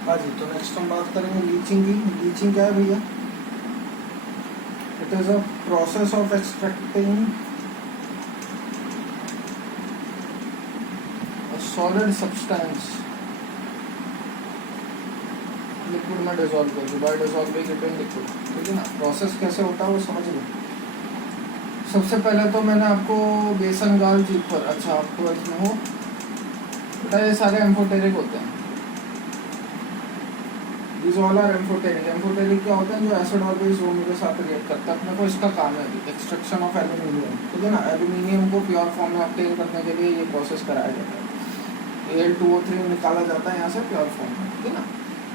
हाँ जी, तो नेक्स्ट हम बात करेंगे लीचिंग की। लीचिंग क्या है भैया? It is a process of extracting solid substance liquid में डिजॉल्व करके by dissolving it in liquid. ठीक है ना? प्रोसेस कैसे होता है वो समझ लो। सबसे पहले तो मैंने आपको बेसन गाल चीज पर, अच्छा आपको इसमें हो बेटा, ये सारे एम्फोटेरिक होते हैं। These all are amphoteric. Amphoteric क्या होते हैं? जो एसिड और बेस दोनों के साथ रिएक्ट करता है। अपने को इसका काम है एक्सट्रैक्शन ऑफ एल्यूमिनियम। ठीक है ना? एल्यूमिनियम को प्योर फॉर्म में ऑब्टेन करने के लिए ये प्रोसेस कराया जाता है। Al2O3 निकाला जाता है यहाँ से प्योर फॉर्म में। ठीक है ना?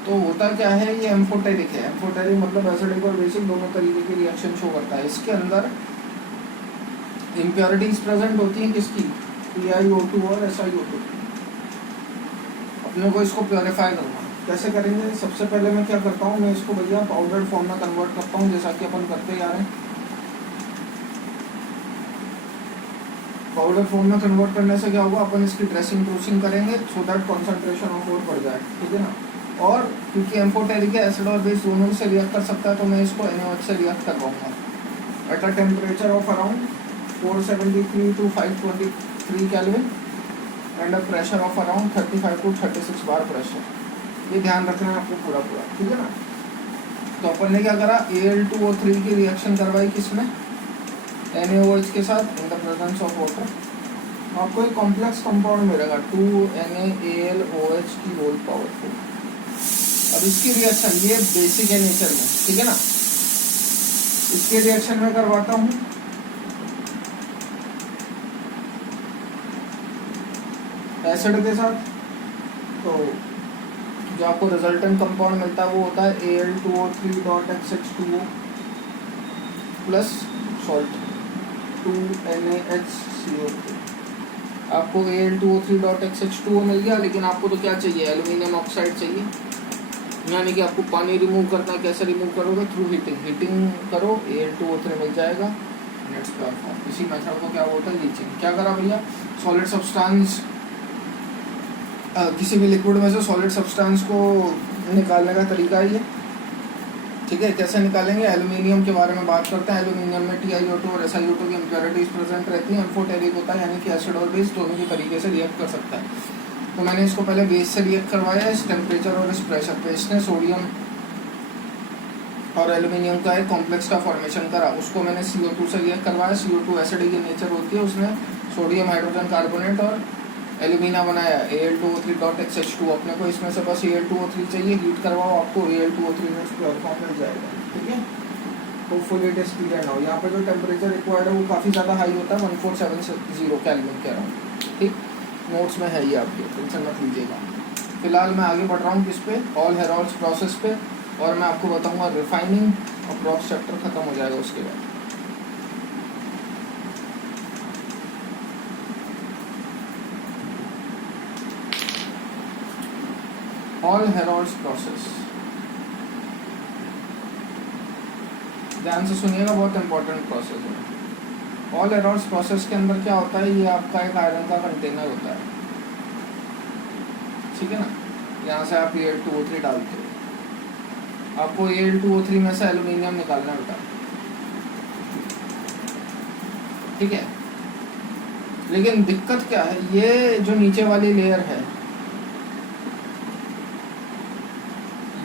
तो होता क्या है, ये एम्फोटेरिक है। एम्फोटेरिक मतलब एसिडिक और बेसिक दोनों तरीके की रिएक्शन शो करता है। इसके अंदर इम्प्योरिटीज प्रेजेंट होती हैं किसकी? PiO2 और SiO2। अपने को इसको प्योरीफाई करना है। कैसे करेंगे? सबसे पहले मैं क्या करता हूँ, मैं इसको भैया पाउडर फॉर्म में कन्वर्ट करता हूँ, जैसा कि अपन करते जा रहे हैं। पाउडर फॉर्म में कन्वर्ट करने से क्या होगा, अपन इसकी ड्रेसिंग ब्रूसिंग करेंगे सो दैट कॉन्सेंट्रेशन ऑफ और बढ़ जाए। ठीक है ना? और क्योंकि एम्फोटेरिक एसिड और बेस दोनों से रिएक्ट कर सकता है, तो मैं इसको NaOH से रिएक्ट करवाऊंगा at a temperature of around 473 to 523 kelvin and a pressure of around 35 to 36 bar pressure. ये ध्यान रखना है आपको पूरा। ठीक है ना? तो अपन ने क्या करा, Al2O3 की रिएक्शन करवाई किसमें? NaOH के साथ in the presence of water. आपको एक कॉम्प्लेक्स कंपाउंड मिलेगा 2NaAlOH की होल पावर 4। अब इसकी रिएक्शन ये बेसिक है नेचर में। ठीक है ना? इसके रिएक्शन में करवाता हूँ एसिड के साथ। तो जो आपको रिजल्टेंट कंपाउंड मिलता है वो होता है Al2O3.XH2O प्लस सॉल्ट 2NaHCO2। आपको Al2O3.XH2O मिल गया, लेकिन आपको तो क्या चाहिए? एल्यूमिनियम ऑक्साइड चाहिए। यानी कि आपको पानी रिमूव करना है। कैसे रिमूव करोगे? Through heating. हीटिंग करो, Al2O3 मिल जाएगा। नेक्स्ट प्लेटफॉर्म इसी मेथड को क्या बोलते हैं? लीचिंग। क्या करा भैया, सॉलिड सब्सटेंस किसी भी लिक्विड में से सॉलिड सब्सटेंस को निकालने का तरीका ही है। ठीक है? कैसे निकालेंगे? एल्यूमिनियम के बारे में बात करते हैं। एल्यूमिनियम में TiO2 और SiO2 की इम्प्योरिटीज प्रेजेंट रहती हैं। एम्फोटेरिक होता है, यानी कि एसिड और बेस दोनों की तरीके से रिएक्ट कर सकता है। तो मैंने इसको पहले बेस से रिएक्ट करवाया इस टेम्परेचर और इस प्रेशर पे। इसने सोडियम और एल्यूमिनियम का एक कॉम्प्लेक्स का फॉर्मेशन करा। उसको मैंने CO2 से रिएक्ट करवाया। CO2 एसिडिक की नेचर होती है, उसने सोडियम हाइड्रोजन कार्बोनेट और एल्यूमिना बनाया Al2O3.XH2। अपने को इसमें से बस Al2O3 चाहिए, हीट करवाओ, आपको Al2O3 में प्योर फॉर्म मिल जाएगा। ठीक है? Hopefully it is clear now. यहाँ पे जो टेम्परेचर रिक्वायर्ड है वो काफ़ी ज़्यादा हाई होता है, 1470 केल्विन कह रहा हूँ। ठीक, नोट्स में है ये आपके, टेंशन मत लीजिएगा। फिलहाल मैं आगे बढ़ रहा हूँ किस पे? ऑल हेरोल्ड्स प्रोसेस पे। और मैं आपको बताऊँगा रिफाइनिंग, और प्रॉक्स चैप्टर खत्म हो जाएगा उसके बाद। ऑल हेरोल्ड्स प्रोसेस, ध्यान से सुनिएगा, बहुत इंपॉर्टेंट प्रोसेस है। ऑल हेरोल्ड्स प्रोसेस के अंदर क्या होता है, ये आपका एक आयरन का कंटेनर होता है। ठीक है ना? यहाँ से आप Al2O3 डालते हो, आपको Al2O3 में से एल्यूमिनियम निकालना होता है। ठीक है? लेकिन दिक्कत क्या है, ये जो नीचे वाली लेयर है,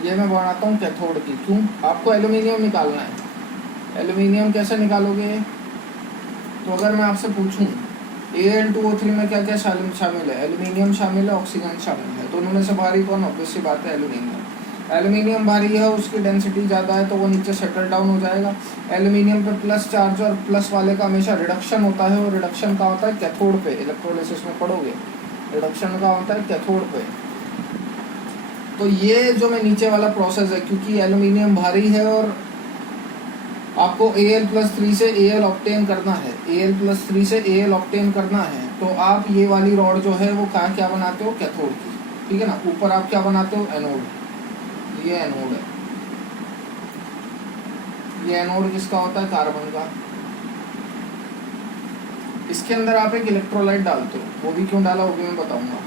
ये मैं बनाता हूँ कैथोड की। क्यों? आपको एल्यूमिनियम निकालना है। एल्यूमिनियम कैसे निकालोगे? तो अगर मैं आपसे पूछूं Al2O3 में क्या क्या शामिल है? एल्यूमिनियम शामिल है, ऑक्सीजन शामिल है। दोनों में से भारी कौन? ऑब्वियस सी बात है एल्यूमिनियम। एल्यूमिनियम भारी है, उसकी डेंसिटी ज़्यादा है, तो वो नीचे सेटल डाउन हो जाएगा। एल्यूमिनियम पे प्लस चार्ज, और प्लस वाले का हमेशा रिडक्शन होता है। और रिडक्शन का होता है कैथोड पे। इलेक्ट्रोलिसिस में पढ़ोगे, रिडक्शन का होता है कैथोड पे। तो ये जो मैं नीचे वाला प्रोसेस है, क्योंकि एल्यूमिनियम भारी है और आपको Al+3 से Al ऑब्टेन करना है, Al+3 से Al ऑब्टेन करना है, तो आप ये वाली रॉड जो है वो क्या बनाते हो? कैथोड की। ठीक है ना? ऊपर आप क्या बनाते हो? एनोड। ये एनोड है। ये एनोड किसका होता है? कार्बन का। इसके अंदर आप एक इलेक्ट्रोलाइट डालते हो, वो भी क्यों डाला वो भी मैं बताऊंगा।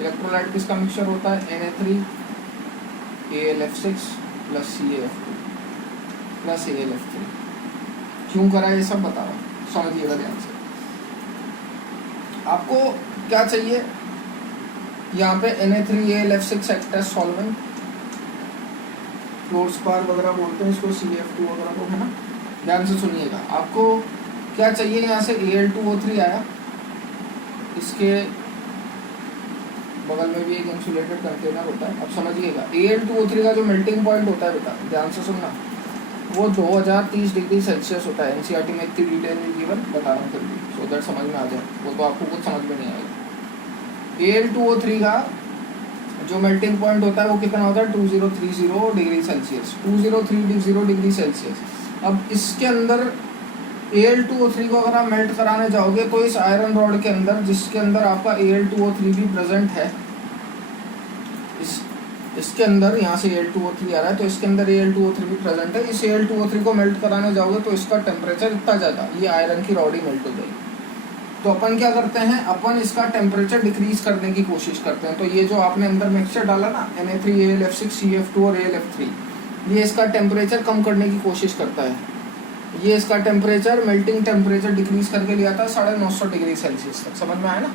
इलेक्ट्रोलाइट किसका मिक्सचर होता है? Na3 AlF6 plus CaF2 plus AlF3। क्यों करा ये सब बता रहा हूँ, समझिएगा ध्यान से। आपको क्या चाहिए यहाँ पे Na3AlF6 act as solvent, fluorspar वगैरह बोलते हैं इसको, CaF2 वगैरह को, है ना। ध्यान से सुनिएगा, आपको क्या चाहिए यहाँ से Al2O3 आया, इसके बगल में भी एक इंसुलेटेड कंटेनर होता है। अब समझिएगा Al2O3 का जो मेल्टिंग पॉइंट होता है बेटा, ध्यान से सुनना, वो 2030 डिग्री सेल्सियस होता है। एनसीईआरटी में इतनी डिटेल नहीं गिवन, बता रहा हूँ फिर भी, सो दैट समझ में आ जाए। वो तो आपको कुछ समझ में नहीं आएगा। Al2O3 का जो मेल्टिंग पॉइंट होता है वो कितना होता है 2030 डिग्री सेल्सियस, 2030 डिग्री सेल्सियस। अब इसके अंदर Al2O3 को अगर आप मेल्ट कराने जाओगे तो इस आयरन रॉड के अंदर, जिसके अंदर आपका Al2O3 भी प्रेजेंट है, इसके अंदर यहाँ से Al2O3 आ रहा है तो इसके अंदर Al2O3 भी प्रेजेंट है। इस Al2O3 को मेल्ट कराने जाओगे तो इसका टेम्परेचर इतना ज़्यादा, ये आयरन की रॉड ही मेल्ट हो जाएगी। तो अपन क्या करते हैं, अपन इसका टेम्परेचर डिक्रीज करने की कोशिश करते हैं। तो ये जो आपने अंदर मिक्सचर डाला ना Na3AlF6 CF2 और AlF3, ये इसका टेम्परेचर कम करने की कोशिश करता है। ये इसका टेम्परेचर, मेल्टिंग टेम्परेचर डिक्रीज करके ले आता है 950 डिग्री सेल्सियस तक। समझ में आया ना,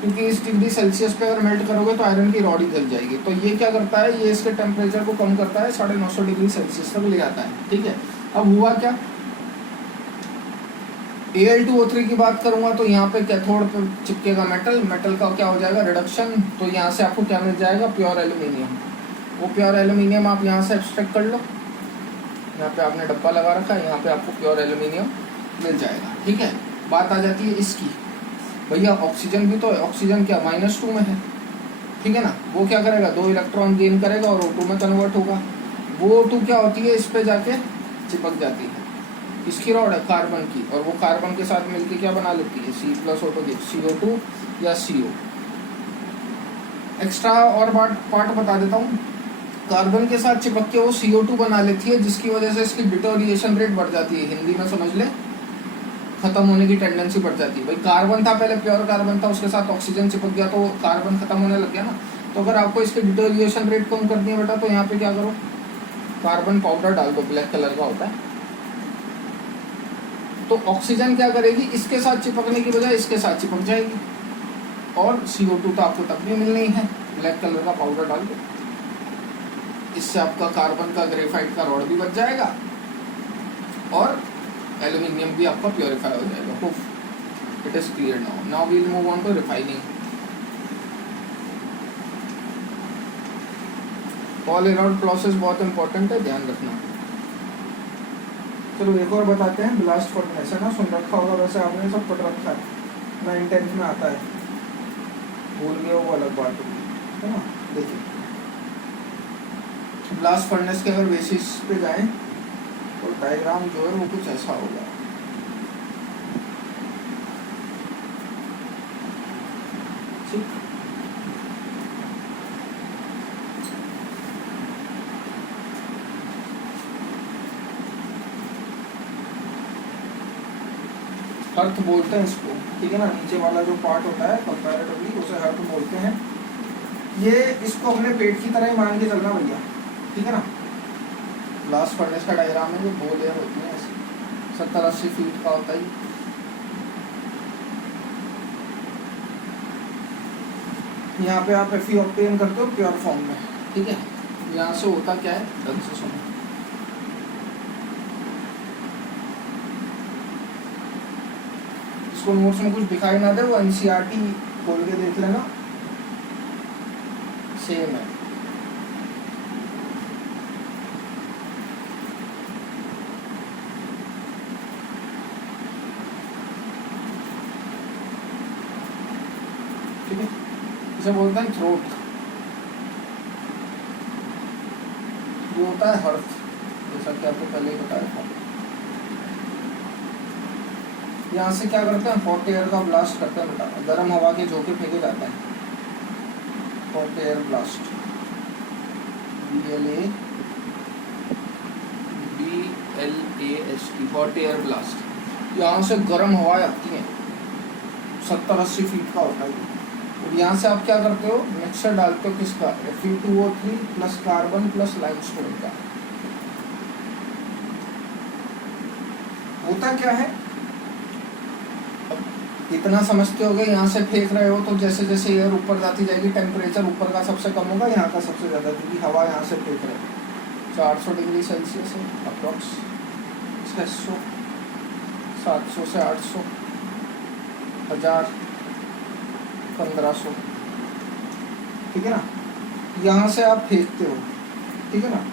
क्योंकि इस डिग्री सेल्सियस पे अगर मेल्ट करोगे तो आयरन की रॉड ही जल जाएगी। तो ये क्या करता है, ये इसके टेम्परेचर को कम करता है, 950 डिग्री सेल्सियस तक ले आता है। ठीक है, अब हुआ क्या, Al2O3 की बात करूंगा तो यहाँ पे कैथोड पे चिपकेगा मेटल, मेटल का क्या हो जाएगा रिडक्शन, तो यहाँ से आपको क्या मिल जाएगा प्योर एल्यूमिनियम। वो प्योर एल्यूमिनियम आप यहाँ से एक्सट्रैक्ट कर लो, यहाँ पे आपने डब्बा लगा रखा है, यहाँ पे आपको प्योर एल्यूमिनियम मिल जाएगा। ठीक है, बात आ जाती है इसकी, भैया ऑक्सीजन भी तो है, ऑक्सीजन क्या -2 में है, ठीक है ना। वो क्या करेगा, 2 इलेक्ट्रॉन गेन करेगा और O2 में कन्वर्ट होगा। वो O2 क्या होती है, इस पे जाके चिपक जाती है, इसकी रॉड है कार्बन की, और वो कार्बन के साथ मिलके क्या बना लेती है C+O2 CO2 या CO। एक्स्ट्रा और पार्ट बता देता हूँ, कार्बन के साथ चिपक के वो CO2 बना लेती है, जिसकी वजह से इसकी डिटोरिएशन रेट बढ़ जाती है, हिंदी में समझ ले खत्म होने की टेंडेंसी बढ़ जाती है। भाई कार्बन था पहले, प्योर कार्बन था, उसके साथ ऑक्सीजन चिपक गया तो कार्बन खत्म होने लग गया ना। तो अगर आपको इसकी डिटोरिएशन रेट कम करनी है बेटा, तो यहाँ पे क्या करो, कार्बन पाउडर डाल दो, ब्लैक कलर का होता है। तो ऑक्सीजन क्या करेगी, इसके साथ चिपकने की बजाय इसके साथ चिपक जाएगी, और CO2 तो आपको तब भी मिलनी है, ब्लैक कलर का पाउडर डाल दो। इससे आपका कार्बन का ग्रेफाइट का रॉड भी बच जाएगा और एल्यूमिनियम भी आपका प्योरीफाई हो जाएगा। तो it is clear now. Now we will move on to refining. Paul Harold process बहुत इंपॉर्टेंट है, ध्यान रखना। चलो एक और बताते हैं, ब्लास्ट फर्नेस है ना, सुन रखा होगा वैसे आपने, सब पढ़ रखा है, 9th-10th में आता है, भूल गए वो अलग बात होगी, है ना। देखिए ब्लास्ट फर्नेस के अगर बेसिस पे जाएं तो डायग्राम जो है वो कुछ ऐसा होगा। ठीक, हर्थ बोलते हैं इसको, ठीक है ना। नीचे वाला जो पार्ट होता है कंपैरेटिवली उसे हर्थ बोलते हैं। ये इसको अपने पेट की तरह ही मान के चलना भैया, ठीक है ना। ब्लास्ट फर्नेस का डायग्राम में जो 2 लेयर होती है, 70-80 फीट का होता है। यहाँ पे आप Fe ऑब्टेन करते हो प्योर फॉर्म में, ठीक है। यहाँ से होता क्या है, ढंग से सुनो। इसको नोट्स में कुछ दिखाई ना दे, वो एनसीईआरटी खोल के देख लेना, सेम है। ठीक है, इसे बोलते हैं थ्रोट, वो होता है हर्थ, जैसा कि आपको पहले ही बताया था। यहाँ से क्या करते हैं, हॉट एयर का ब्लास्ट करते हैं बेटा, गर्म हवा के झोंके फेंके जाते हैं, hot air blast, BLAST, hot air blast. यहाँ से गर्म हवाएं आती हैं, 70-80 फीट का होता है, यहाँ से आप क्या करते हो, मिक्सचर डालते हो किसका, Fe2O3 plus carbon plus limestone का। होता क्या है, इतना समझते हो गए, यहाँ से फेंक रहे हो तो जैसे जैसे एयर ऊपर जाती जाएगी टेम्परेचर ऊपर का सबसे कम होगा, यहाँ का सबसे ज़्यादा, क्योंकि हवा यहाँ से फेंक रहे हो। 400 डिग्री सेल्सियस है अप्रॉक्स, 600, 700 से 800, 1000, 1500, ठीक है ना। यहाँ से आप फेंकते हो, ठीक है ना।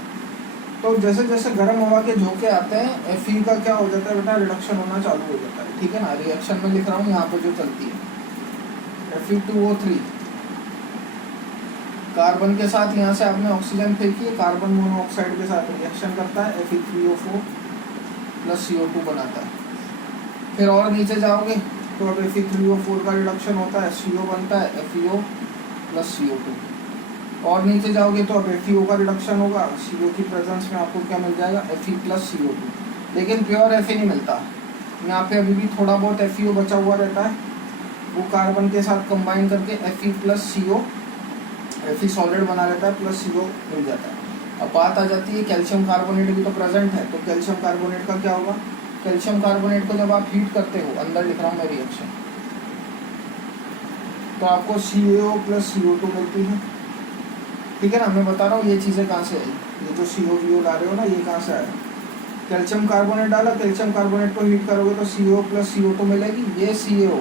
तो जैसे जैसे गर्म हवा के झोंके आते हैं Fe का क्या हो जाता है बेटा, रिडक्शन होना चालू हो जाता है, ठीक है ना। रिएक्शन में लिख रहा हूँ यहाँ पे जो चलती है Fe2O3 कार्बन के साथ, यहाँ से आपने ऑक्सीजन फेंकी है, कार्बन मोनोऑक्साइड के साथ रिएक्शन करता है, Fe3O4 प्लस CO2 बनाता है। फिर और नीचे जाओगे तो अब Fe3O4 का रिडक्शन होता है, CO बनता है, FeO प्लस CO2। और नीचे जाओगे तो अब FeO का रिडक्शन होगा, CO की प्रेजेंस में आपको क्या मिल जाएगा, Fe प्लस CO2। लेकिन प्योर Fe नहीं मिलता, यहाँ पे अभी भी थोड़ा बहुत FeO बचा हुआ रहता है, वो कार्बन के साथ कंबाइन करके Fe plus CO, Fe solid बना लेता है, प्लस CO मिल जाता है। अब बात आ जाती है कैल्शियम कार्बोनेट भी तो प्रेजेंट है, तो कैल्शियम कार्बोनेट का क्या होगा, कैल्शियम कार्बोनेट को जब आप हीट करते हो, अंदर लिख रहा हूँ मैं रिएक्शन, तो आपको CaO प्लस CO2 मिलती है, ठीक है ना। मैं बता रहा हूँ ये चीज़ें कहाँ से आई, ये जो CO डाल रहे हो ना, ये कहाँ से आया, कैल्शियम कार्बोनेट डाला, कैल्शियम कार्बोनेट को हीट करोगे तो CO प्लस CO2 मिलेगी, ये CaO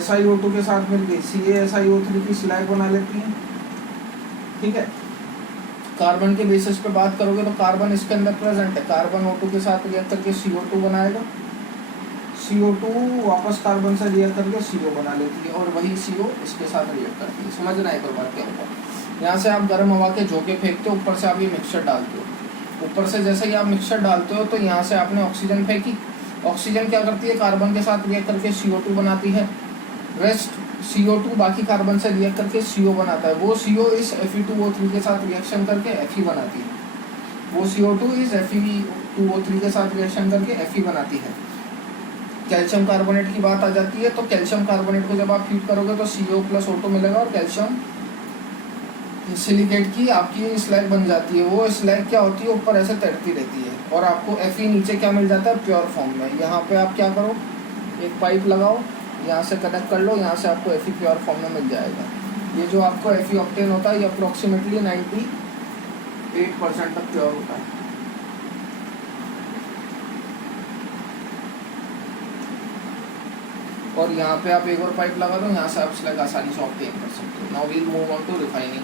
SiO2 के साथ मिल गई, CaSiO3 की स्लैग बना लेती है, ठीक है। कार्बन के बेसिस पे बात करोगे तो कार्बन इसके अंदर प्रेजेंट है, कार्बन O2 के साथ रिएक्ट करके CO2 बनाएगा, CO2 वापस कार्बन से रिएक्ट करके CO बना लेती है, और वही CO इसके साथ रिएक्ट करती है। समझना है एक बार क्या होगा। यहाँ से आप गर्म हवा के झोंके फेंकते हो, ऊपर से आप ये मिक्सचर डालते हो, ऊपर से जैसे ही आप मिक्सचर डालते हो तो यहाँ से आपने ऑक्सीजन फेंकी, ऑक्सीजन क्या करती है, कार्बन के साथ रिएक्ट करके CO2 बनाती है, रेस्ट CO2 बाकी कार्बन से रिएक्ट करके CO बनाता है, वो CO इस Fe2O3 के साथ रिएक्शन करके Fe बनाती है, वो CO2 इस Fe2O3 के साथ रिएक्शन करके Fe बनाती है। कैल्शियम कार्बोनेट की बात आ जाती है, तो कैल्शियम कार्बोनेट को जब आप हीट करोगे तो CO प्लस O2 मिलेगा, और कैल्शियम सिलिकेट की आपकी स्लैग बन जाती है। वो स्लैग क्या होती है, ऊपर ऐसे तैरती रहती है, और आपको Fe नीचे क्या मिल जाता है, प्योर फॉर्म में। यहाँ पे आप क्या करो, एक पाइप लगाओ, यहाँ से कनेक्ट कर लो, यहाँ से आपको Fe प्योर फॉर्म में मिल जाएगा। ये जो आपको Fe ऑक्टेन होता है, ये अप्रोक्सीमेटली 98% तक प्योर होता है। और यहाँ पे आप एक और पाइप लगा दो, यहाँ से आप स्लैग आसानी से ऑब्टेन कर सकते हो। Now we'll move on to refining.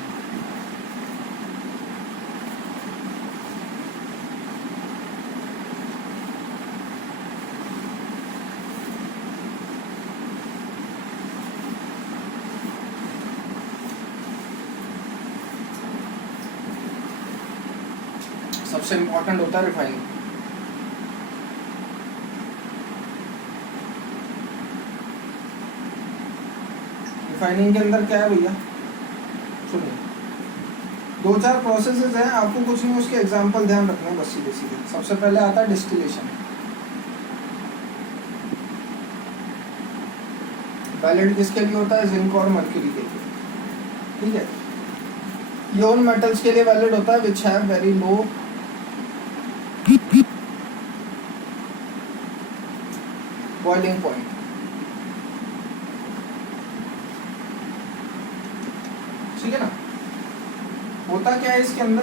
सबसे इम्पोर्टेंट होता है रिफाइनिंग। रिफाइनिंग के अंदर क्या है भैया, सुनिए, 2-4 प्रोसेसेस हैं, आपको कुछ नहीं उसके एग्जांपल ध्यान रखना है बस सीधे सीधे। सबसे पहले आता है डिस्टिलेशन, वैलिड किसके लिए होता है, जिंक और मर्क्यूरी के लिए, ठीक है। ये उन मेटल्स के लिए वैलिड होता है which have very low boiling point, ठीक है ना। होता क्या है इसके अंदर,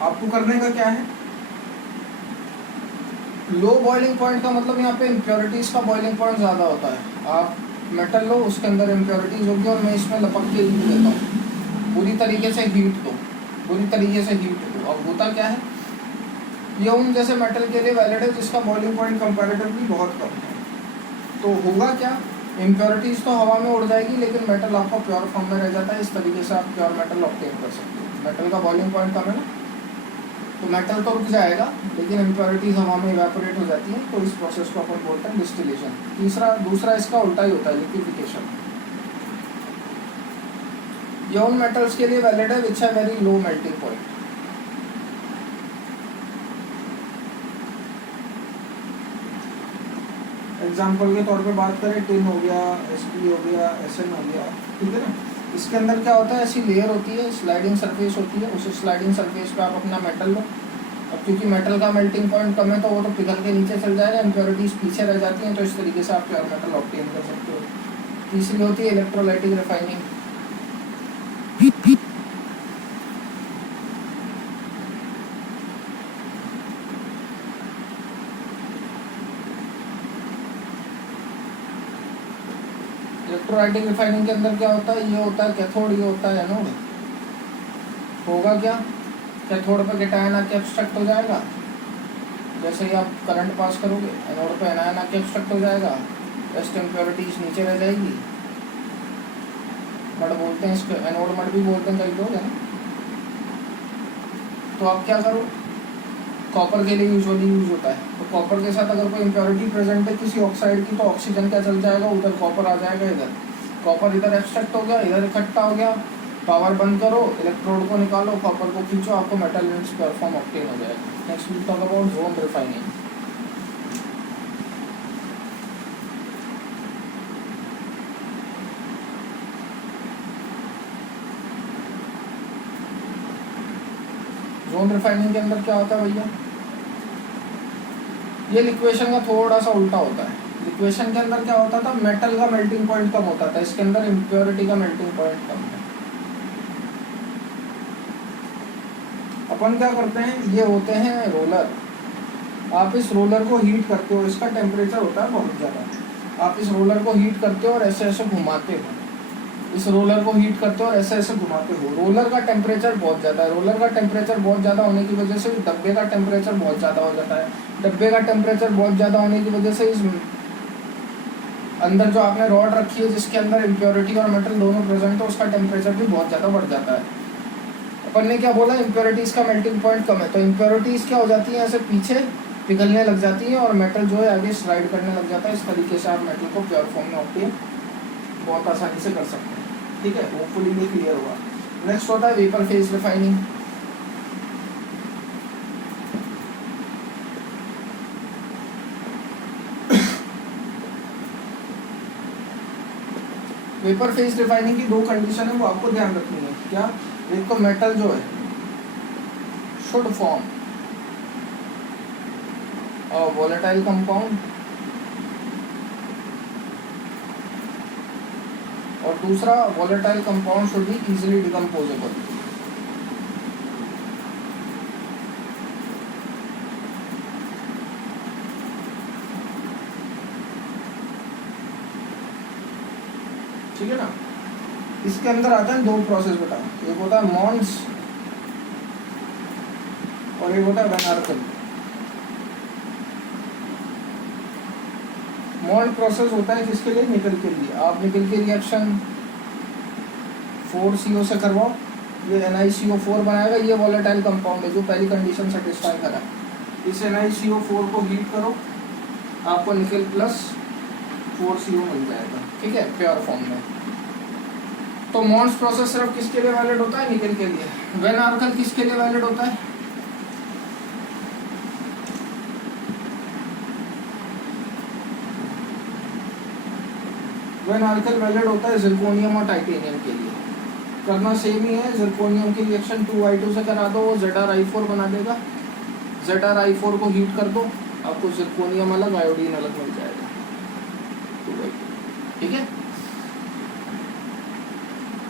आपको करने का क्या है, लो बॉइलिंग पॉइंट का मतलब यहाँ पे इम्प्योरिटीज का बॉइलिंग पॉइंट ज़्यादा होता है। आप मेटल लो, उसके अंदर इम्प्योरिटीज होगी, और मैं इसमें लपक के हीट देता हूँ, पूरी तरीके से हीट दो, पूरी तरीके से हीट दो। अब होता क्या है, ये उन जैसे मेटल के लिए वैलिड है जिसका बॉइलिंग पॉइंट कंपैरेटिवली बहुत कम है। तो होगा क्या, इम्प्योरिटीज तो हवा में उड़ जाएगी, लेकिन मेटल आपका प्योर फॉर्म में रह जाता है। इस तरीके से आप प्योर मेटल ऑब्टेन कर सकते हो। मेटल का बॉइलिंग पॉइंट कम है ना, तो मेटल तो रुक जाएगा, लेकिन इम्प्योरिटीज हवा में इवेपोरेट हो जाती हैं, तो इस प्रोसेस को अपन बोलते हैं डिस्टिलेशन। दूसरा इसका उल्टा ही होता है, लिक्विफिकेशन। ये उन मेटल्स के लिए वैलिड है विच है very low melting point. Example के तौर पे बात करें, टिन हो गया, SP हो गया, SN हो गया, ठीक है ना। इसके अंदर क्या होता है, ऐसी लेयर होती है, स्लाइडिंग सरफेस होती है, उस स्लाइडिंग सरफेस पे आप अपना मेटल लो। अब क्योंकि मेटल का मेल्टिंग पॉइंट कम है तो वो तो पिघल के नीचे चल जाएगा, इम्प्योरिटीज पीछे रह जाती हैं, तो इस तरीके से आप प्योर मेटल ऑब्टेन कर सकते हो। तीसरी होती है इलेक्ट्रोलाइटिक रिफाइनिंग। इलेक्ट्रोलाइटिक रिफाइनिंग के अंदर क्या होता है, ये होता है कैथोड, ये होता है एनोड। होगा क्या, कैथोड पे कैटायन आके एब्स्ट्रैक्ट हो जाएगा, जैसे ही आप करंट पास करोगे एनोड पे एनायन आके एब्स्ट्रैक्ट हो जाएगा, रेस्ट इम्प्योरिटीज नीचे रह जाएगी। मड बोलते हैं इसको, एनोड मड भी बोलते हैं कई लोग, है ना। तो आप क्या करो, कॉपर के लिए यूजुअली यूज होता है, तो कॉपर के साथ अगर कोई इम्प्योरिटी प्रेजेंट है किसी ऑक्साइड की, तो ऑक्सीजन क्या चल जाएगा उधर, कॉपर आ जाएगा इधर, कॉपर इधर एब्स्ट्रैक्ट हो गया, इधर इकट्ठा हो गया। पावर बंद करो, इलेक्ट्रोड को निकालो, कॉपर को खींचो, आपको metal in square form obtain हो जाएगा। Next we talk about zone refining. Zone refining के अंदर क्या होता है भैया, ये लिक्वेशन का थोड़ा सा उल्टा होता है। लिक्वेशन के अंदर क्या होता था, मेटल का मेल्टिंग पॉइंट कम होता था, इसके अंदर इम्प्योरिटी का मेल्टिंग पॉइंट कम है। अपन क्या करते हैं, ये होते हैं रोलर, आप इस रोलर को हीट करते हो, इसका टेम्परेचर होता है बहुत ज़्यादा, आप इस रोलर को हीट करते हो और ऐसे ऐसे घुमाते हो, इस रोलर को हीट करते हो और ऐसे ऐसे घुमाते हो। रोलर का टेम्परेचर बहुत ज़्यादा है, रोलर का टेम्परेचर बहुत ज़्यादा होने की वजह से डब्बे का टेम्परेचर बहुत ज़्यादा हो जाता है, डब्बे का टेम्परेचर बहुत ज़्यादा होने की वजह से इस अंदर जो आपने रॉड रखी है जिसके अंदर इम्प्योरिटी और मेटल दोनों प्रेजेंट है, उसका टेम्परेचर भी बहुत ज़्यादा बढ़ जाता है। अपन ने क्या बोला, इम्प्योरिटीज़ का मेल्टिंग पॉइंट कम है, तो इम्प्योरिटीज़ क्या हो जाती हैं, ऐसे पीछे पिघलने लग जाती हैं और मेटल जो है आगे स्लाइड करने लग जाता है। इस तरीके से आप मेटल को प्योर फॉर्म में ऑब्टेन बहुत आसानी से कर सकते हैं, ठीक है। होपफुली ये क्लियर हुआ। नेक्स्ट होता है vapour phase refining. Vapour phase refining की दो कंडीशन है, वो आपको ध्यान रखनी है। क्या, एक तो मेटल जो है शुड फॉर्म वोलेटाइल कंपाउंड, और दूसरा volatile compound should be easily decomposable. ठीक है ना। इसके अंदर आते हैं दो प्रोसेस बेटा, एक होता है मॉन्स और एक होता है वैन आर्कल। मॉन्ड प्रोसेस होता है किसके लिए, निकल के लिए। आप निकल के रिएक्शन 4CO से करवाओ, ये NiCO4 बनाएगा, ये वॉलेटाइल कंपाउंड है जो पहली कंडीशन सेटिस्फाई करा। इस NiCO4 को हीट करो, आपको निकल प्लस 4CO मिल जाएगा, ठीक है, प्योर फॉर्म में। तो मॉन्ड्स प्रोसेस सिर्फ किसके लिए वैलिड होता है, निकल के लिए। वैन आर्कल किसके लिए वैलिड होता है, वैन आर्कल वैलिड होता है जिरकोनियम और टाइटेनियम के लिए। करना सेम ही है, जिरकोनियम की रिएक्शन 2I2 से करा दो, वो ZrI4 बना देगा। ZrI4 को हीट कर दो, आपको जिरकोनियम अलग आयोडीन अलग मिल जाएगा, 2I2, ठीक है।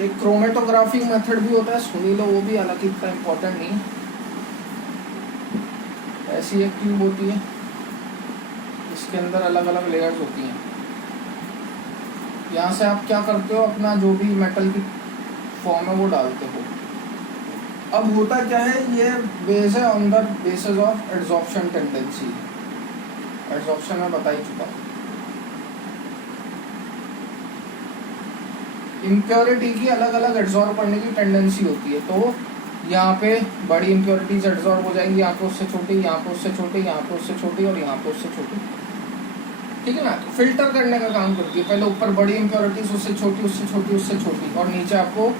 एक क्रोमेटोग्राफी मेथड भी होता है, सुनी लो, वो भी हालांकि इतना इम्पोर्टेंट नहीं। ऐसी एक ट्यूब होती है, इसके अंदर अलग अलग लेयर्स होती हैं। यहाँ से आप क्या करते हो, अपना जो भी मेटल की फॉर्म है वो डालते हो। अब होता क्या है, ये बेस है on the basis of adsorption tendency. Adsorption में बता ही चुका। इम्प्योरिटी की अलग अलग एड्सॉर्ब करने की टेंडेंसी होती है, तो यहाँ पे बड़ी इम्प्योरिटीज एड्सॉर्ब हो जाएंगी, यहाँ पे उससे छोटी, यहाँ पे उससे छोटी, यहाँ पे उससे छोटी और यहाँ पे उससे छोटी, ठीक है ना। तो फिल्टर करने का काम करती है, पहले ऊपर बड़ी इम्प्योरिटीज, उससे छोटी, उससे छोटी, उससे छोटी, और नीचे आपको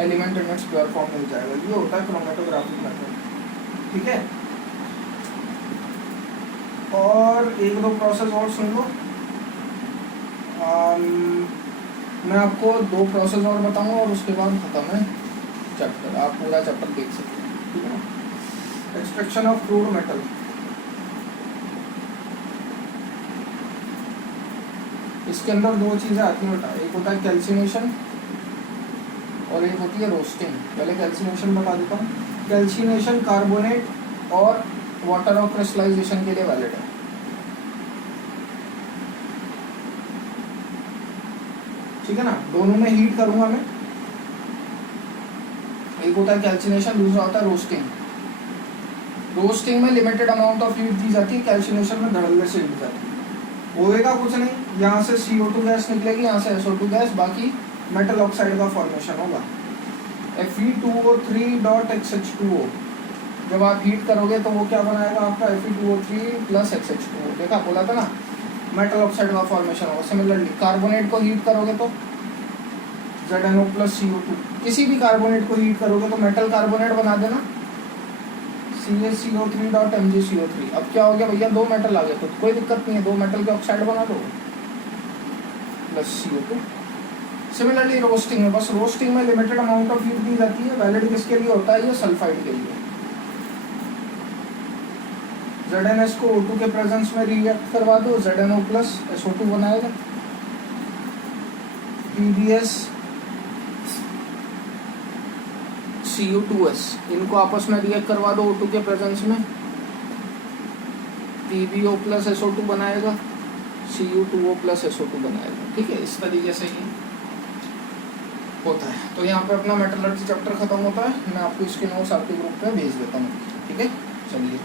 element in its pure form मिल जाएगा। ये होता है क्रोमेटोग्राफी मेथड, ठीक है। और एक दो प्रोसेस और सुन लो। मैं आपको 2 प्रोसेस और बताऊंगा और उसके बाद खत्म है चैप्टर, आप पूरा चैप्टर देख सकते हैं, ठीक है ना। एक्सट्रैक्शन ऑफ क्रूड मेटल, इसके अंदर 2 चीज़ें आती हैं बेटा, एक होता है कैल्सिनेशन और एक होती है रोस्टिंग। पहले कैल्सिनेशन बता देता हूँ। कैल्सिनेशन कार्बोनेट और वाटर ऑफ क्रिस्टलाइजेशन के लिए वैलिड है, ठीक है ना। दोनों में हीट करूंगा मैं, एक होता है कैल्सिनेशन, दूसरा होता है रोस्टिंग। रोस्टिंग में लिमिटेड अमाउंट ऑफ हीट दी जाती है, कैल्सिनेशन में धड़ल्ले से हीट जाती है। होएगा कुछ नहीं, यहाँ से CO2 गैस निकलेगी, यहाँ से SO2 गैस, बाकी मेटल ऑक्साइड का फॉर्मेशन होगा Fe2O3.XH2O। जब आप हीट करोगे तो वो क्या बनाएगा आपका Fe2O3 + XH2O। देखा, बोला था ना, मेटल ऑक्साइड का फॉर्मेशन होगा। सिमिलरली कार्बोनेट को हीट करोगे तो ZnO + CO2, किसी भी कार्बोनेट को हीट करोगे तो मेटल कार्बोनेट बना देना CaCO3.MgCO3। अब क्या हो गया भैया, 2 मेटल आ गए, तो कोई दिक्कत नहीं है, 2 मेटल के ऑक्साइड बना दो प्लस CO2। सिमिलरली रोस्टिंग में, बस रोस्टिंग में लिमिटेड अमाउंट ऑफ हीट दी जाती है। वैलिड किसके लिए होता है, ये सल्फाइड के लिए। ZnS को O2 के प्रेजेंस में रिएक्ट करवा दो, ZnO + SO2 बनाएगा। PbS Cu2S, इनको आपस में रिएक्ट करवा दो O2 के प्रेजेंस में, PbO + SO2 बनाएगा, Cu2O + SO2 बनाएगा, ठीक है। इस तरीके से ही होता है। तो यहाँ पे अपना मेटलर्जी चैप्टर खत्म होता है। मैं आपको इसके नोट्स आपके ग्रुप पे भेज देता हूँ, ठीक है। चलिए।